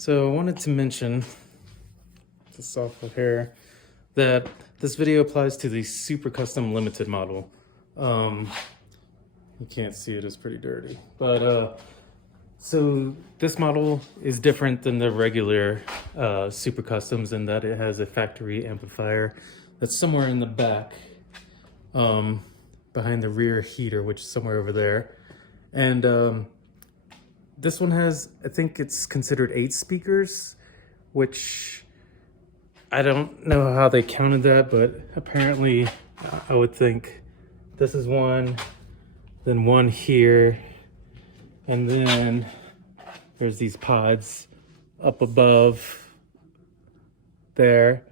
So I wanted to mention, this off of here, that this video applies to the Super Custom Limited model. You can't see it, it's pretty dirty. But so this model is different than the regular Super Customs in that it has a factory amplifier that's somewhere in the back, behind the rear heater, which is somewhere over there. And this one has, I think it's considered 8 speakers, which I don't know how they counted that, but apparently I would think this is one, then one here, and then there's these pods up above there,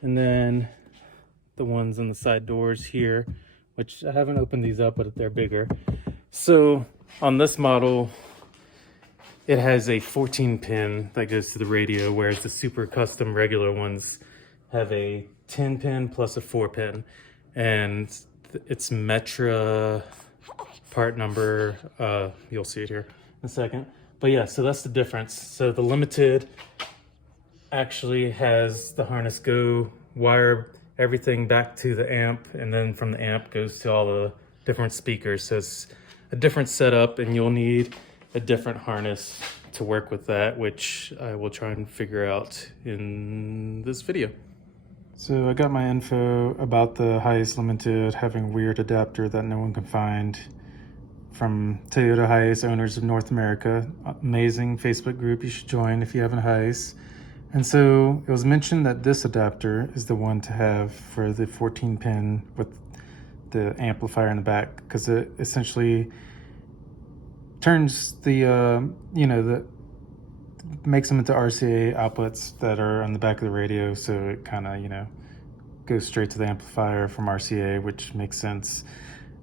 and then the ones on the side doors here, which I haven't opened these up, but they're bigger. So on this model, it has a 14 pin that goes to the radio, whereas the Super Custom regular ones have a 10 pin plus a 4 pin. And it's Metra part number, you'll see it here in a second. But yeah, so that's the difference. So the Limited actually has the harness go wire everything back to the amp, and then from the amp goes to all the different speakers. So it's a different setup, and you'll need a different harness to work with that, which I will try and figure out in this video. So I got my info about the Hiace Limited having a weird adapter that no one can find from Toyota Hiace Owners of North America. Amazing Facebook group you should join if you haven't Hiace. And so it was mentioned that this adapter is the one to have for the 14 pin with the amplifier in the back, because it essentially turns the, makes them into RCA outputs that are on the back of the radio. So it kind of, goes straight to the amplifier from RCA, which makes sense.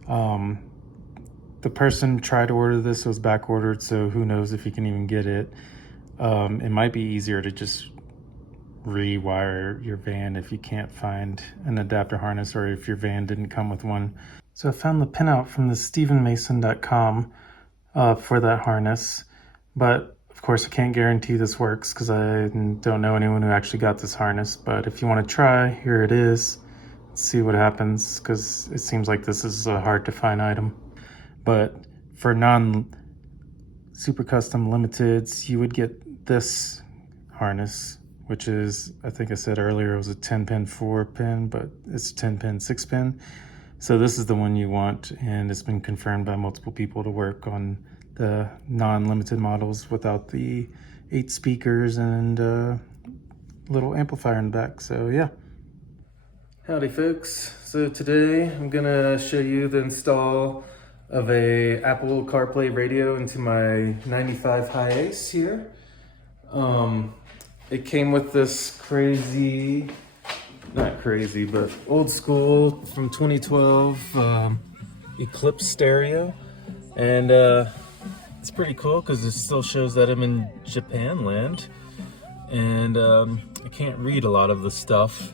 The person tried to order this, it was back ordered, so who knows if you can even get it. It might be easier to just rewire your van if you can't find an adapter harness, or if your van didn't come with one. So I found the pinout from the stephenmason.com for that harness, but of course I can't guarantee this works because I don't know anyone who actually got this harness. But if you want to try, here it is. Let's see what happens, because it seems like this is a hard to find item. But for non-Super Custom Limiteds, you would get this harness, which is, I think I said earlier, it was a 10 pin 4 pin, but it's 10 pin 6 pin. So this is the one you want, and it's been confirmed by multiple people to work on the non-limited models without the 8 speakers and little amplifier in the back. So yeah. Howdy folks. So today I'm gonna show you the install of a Apple CarPlay radio into my 95 Hiace here. It came with this crazy, not crazy, but old school from 2012 Eclipse stereo. And it's pretty cool because it still shows that I'm in Japan land. And I can't read a lot of the stuff,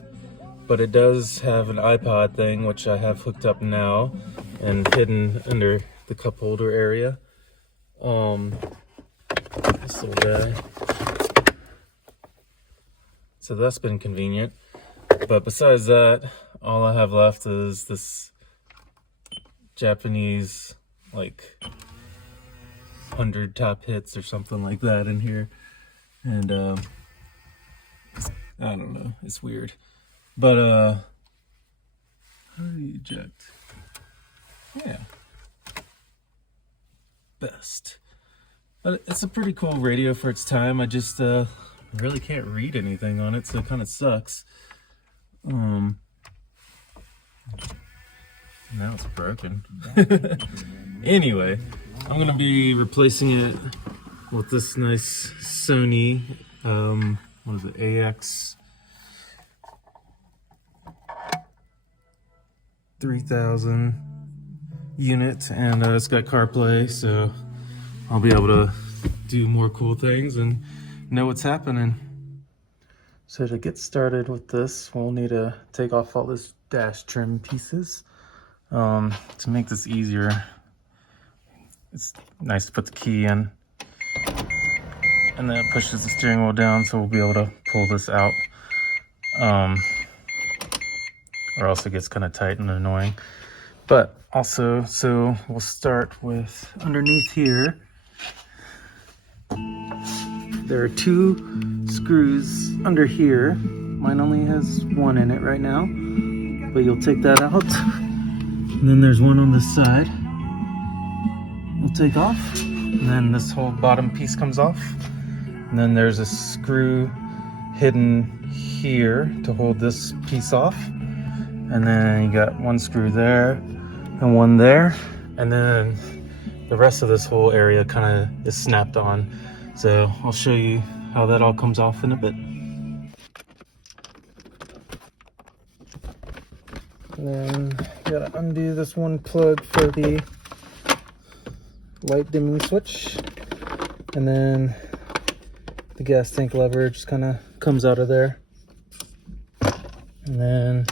but it does have an iPod thing, which I have hooked up now and hidden under the cup holder area. This little guy. So that's been convenient. But besides that, all I have left is this Japanese, like, 100 top hits or something like that in here. And I don't know, it's weird. But how do you eject? Yeah, best. But it's a pretty cool radio for its time. I just really can't read anything on it, so it kind of sucks. Now it's broken. Anyway, I'm gonna be replacing it with this nice Sony, what is it, AX 3000 unit, and it's got CarPlay, so I'll be able to do more cool things and know what's happening. So to get started with this, we'll need to take off all this dash trim pieces. To make this easier, it's nice to put the key in. and then it pushes the steering wheel down, so we'll be able to pull this out. Or else it gets kind of tight and annoying. But also, so we'll start with underneath here. There are 2 screws under here. Mine only has 1 in it right now, but you'll take that out. And then there's one on this side. We'll take off. And then this whole bottom piece comes off. And then there's a screw hidden here to hold this piece off. And then you got 1 screw there and 1 there. And then the rest of this whole area kind of is snapped on. So I'll show you how that all comes off in a bit. And then you gotta undo this 1 plug for the light dimming switch. And then the gas tank lever just kind of comes out of there. And then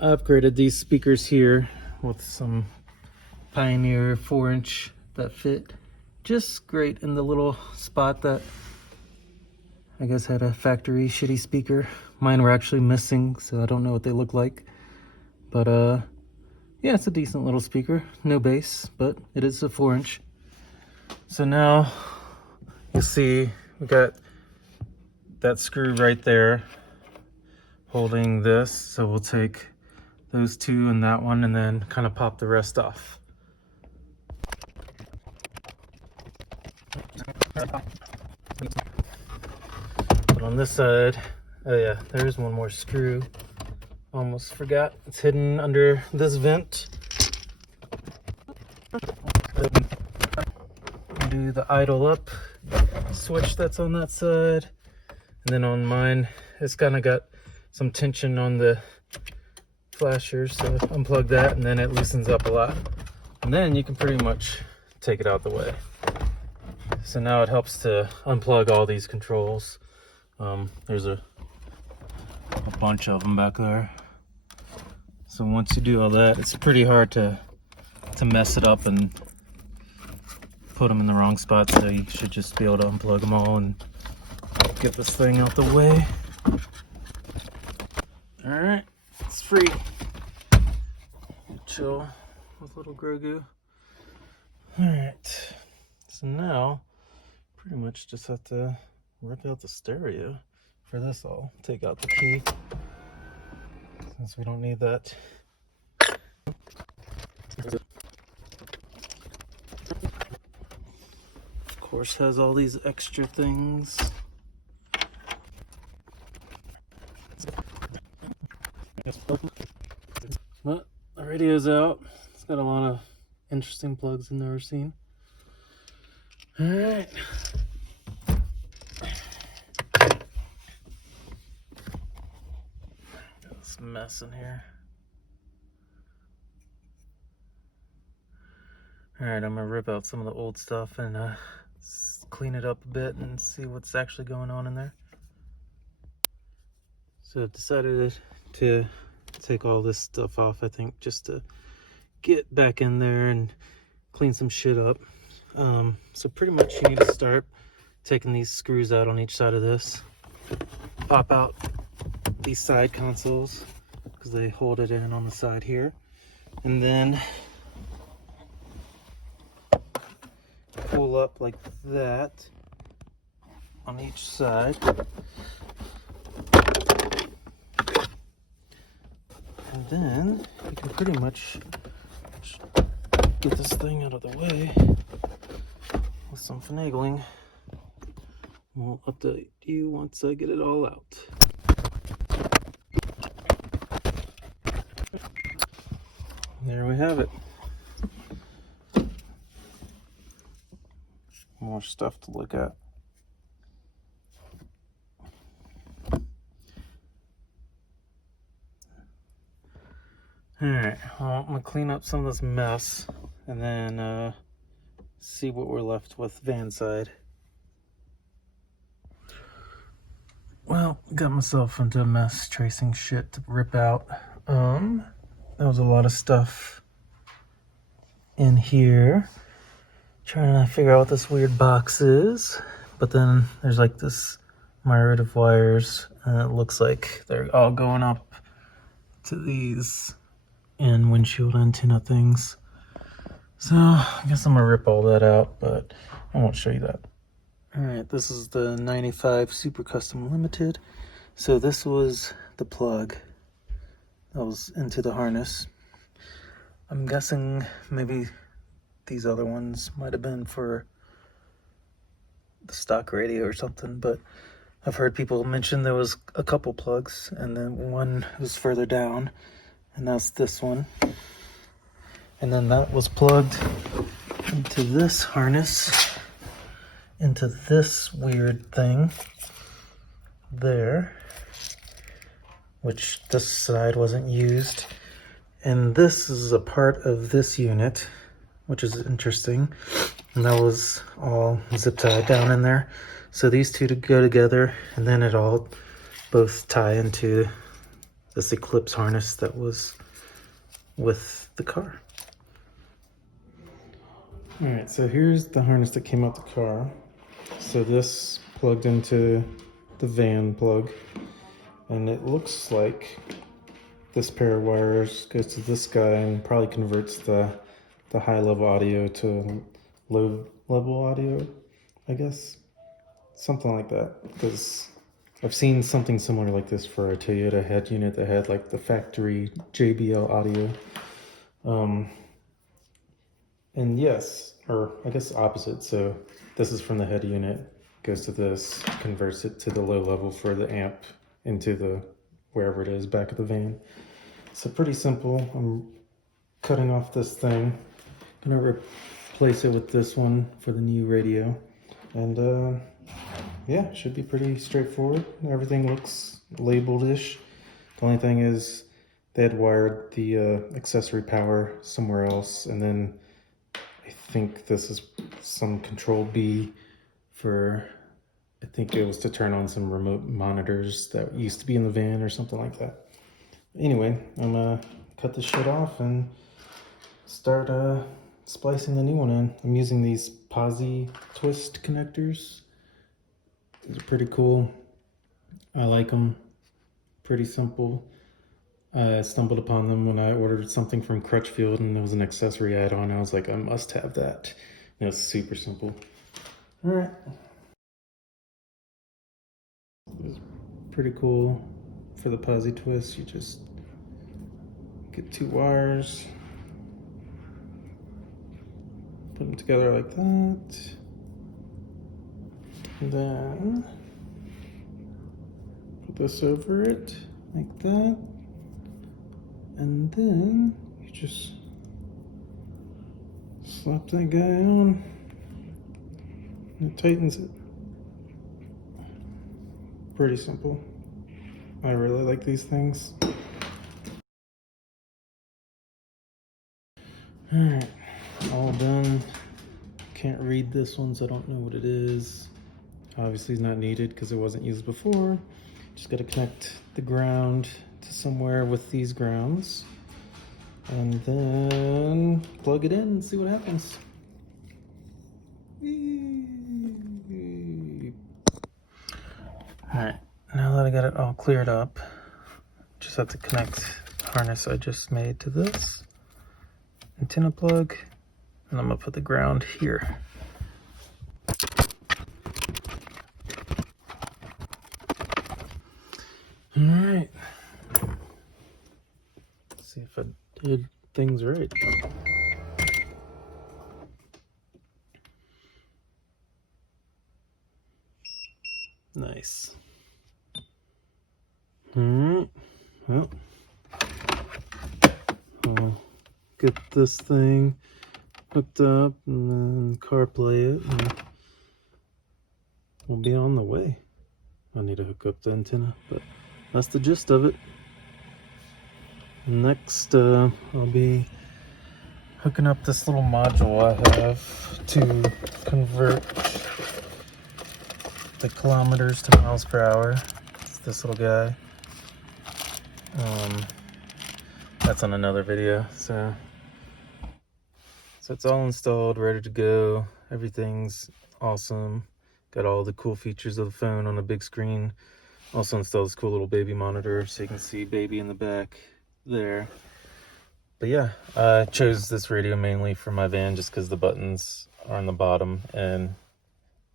I upgraded these speakers here with some Pioneer 4-inch that fit just great in the little spot that I guess had a factory shitty speaker. Mine were actually missing, so I don't know what they look like. But yeah, it's a decent little speaker. No bass, but it is a 4-inch. So now you'll see we got that screw right there holding this. So we'll take those 2 and that one and then kind of pop the rest off. But on this side, oh yeah, there's 1 more screw. Almost forgot. It's hidden under this vent. Do the idle up switch that's on that side. And then on mine, it's kind of got some tension on the flashers, so unplug that and then it loosens up a lot. And then you can pretty much take it out the way. So now it helps to unplug all these controls. There's a bunch of them back there. So once you do all that, it's pretty hard to mess it up and put them in the wrong spot. So you should just be able to unplug them all and get this thing out the way. All right, it's free. Chill with little Grogu. All right, so now pretty much just have to rip out the stereo. For this, I'll take out the key since we don't need that. Of course, has all these extra things. But the radio's out. It's got a lot of interesting plugs I've never seen. All right. Got this mess in here. All right, I'm gonna rip out some of the old stuff and clean it up a bit and see what's actually going on in there. So I've decided to take all this stuff off, I think, just to get back in there and clean some shit up. So pretty much you need to start taking these screws out on each side of this. Pop out these side consoles because they hold it in on the side here. And then pull up like that on each side. And then you can pretty much get this thing out of the way with some finagling. We'll update you once I get it all out. There we have it. More stuff to look at. Alright, well, I'm gonna clean up some of this mess and then see what we're left with van side. Well, got myself into a mess tracing shit to rip out. There was a lot of stuff in here. Trying to figure out what this weird box is. But then there's like this myriad of wires, and it looks like they're all going up to these and windshield antenna things. So I guess I'm gonna rip all that out, but I won't show you that. All right, this is the 95 Super Custom Limited. So this was the plug that was into the harness. I'm guessing maybe these other ones might have been for the stock radio or something, but I've heard people mention there was a couple plugs, and then one was further down, and that's this one. And then that was plugged into this harness, into this weird thing there, which this side wasn't used. And this is a part of this unit, which is interesting. And that was all zip tied down in there. So these two to go together, and then it all both tie into this Eclipse harness that was with the car. All right, so here's the harness that came out the car. So this plugged into the van plug, and it looks like this pair of wires goes to this guy and probably converts the high level audio to low level audio, I guess. Something like that, because I've seen something similar like this for a Toyota head unit that had like the factory JBL audio. And yes, or I guess opposite. So this is from the head unit, goes to this, converts it to the low level for the amp into the wherever it is back of the van. So pretty simple. I'm cutting off this thing. Gonna replace it with this one for the new radio. And yeah, should be pretty straightforward. Everything looks labeled-ish. The only thing is they had wired the accessory power somewhere else, and then I think this is some control B for, I think it was to turn on some remote monitors that used to be in the van or something like that. Anyway, I'm gonna cut this shit off and start splicing the new one in. I'm using these Posi-Twist connectors. These are pretty cool. I like them. Pretty simple. I stumbled upon them when I ordered something from Crutchfield, and there was an accessory add-on. I was like, I must have that. And it's super simple. All right. It's pretty cool for the Posi-Twist. You just get two wires, put them together like that, and then put this over it like that, and then you just slap that guy on, and it tightens it. Pretty simple. I really like these things. Alright, all done. Can't read this one, so I don't know what it is. Obviously it's not needed because it wasn't used before. Just gotta connect the ground to somewhere with these grounds, and then plug it in and see what happens. Alright, now that I got it all cleared up, just have to connect the harness I just made to this antenna plug, and I'm gonna put the ground here. Alright, let's see if I did things right. Nice. Alright, well, I'll get this thing hooked up and then CarPlay it, and we'll be on the way. I need to hook up the antenna, but that's the gist of it. Next, I'll be hooking up this little module I have to convert the kilometers to miles per hour. It's this little guy. That's on another video. So it's all installed, ready to go. Everything's awesome. Got all the cool features of the phone on a big screen. Also installed this cool little baby monitor so you can see baby in the back there. But yeah, I chose this radio mainly for my van just because the buttons are on the bottom and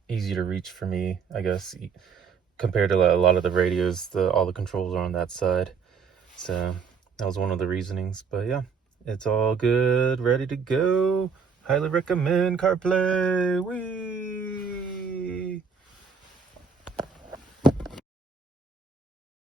easy to reach for me, I guess, compared to a lot of the radios. All the controls are on that side. So that was one of the reasonings. But yeah, it's all good, ready to go. Highly recommend CarPlay. Whee!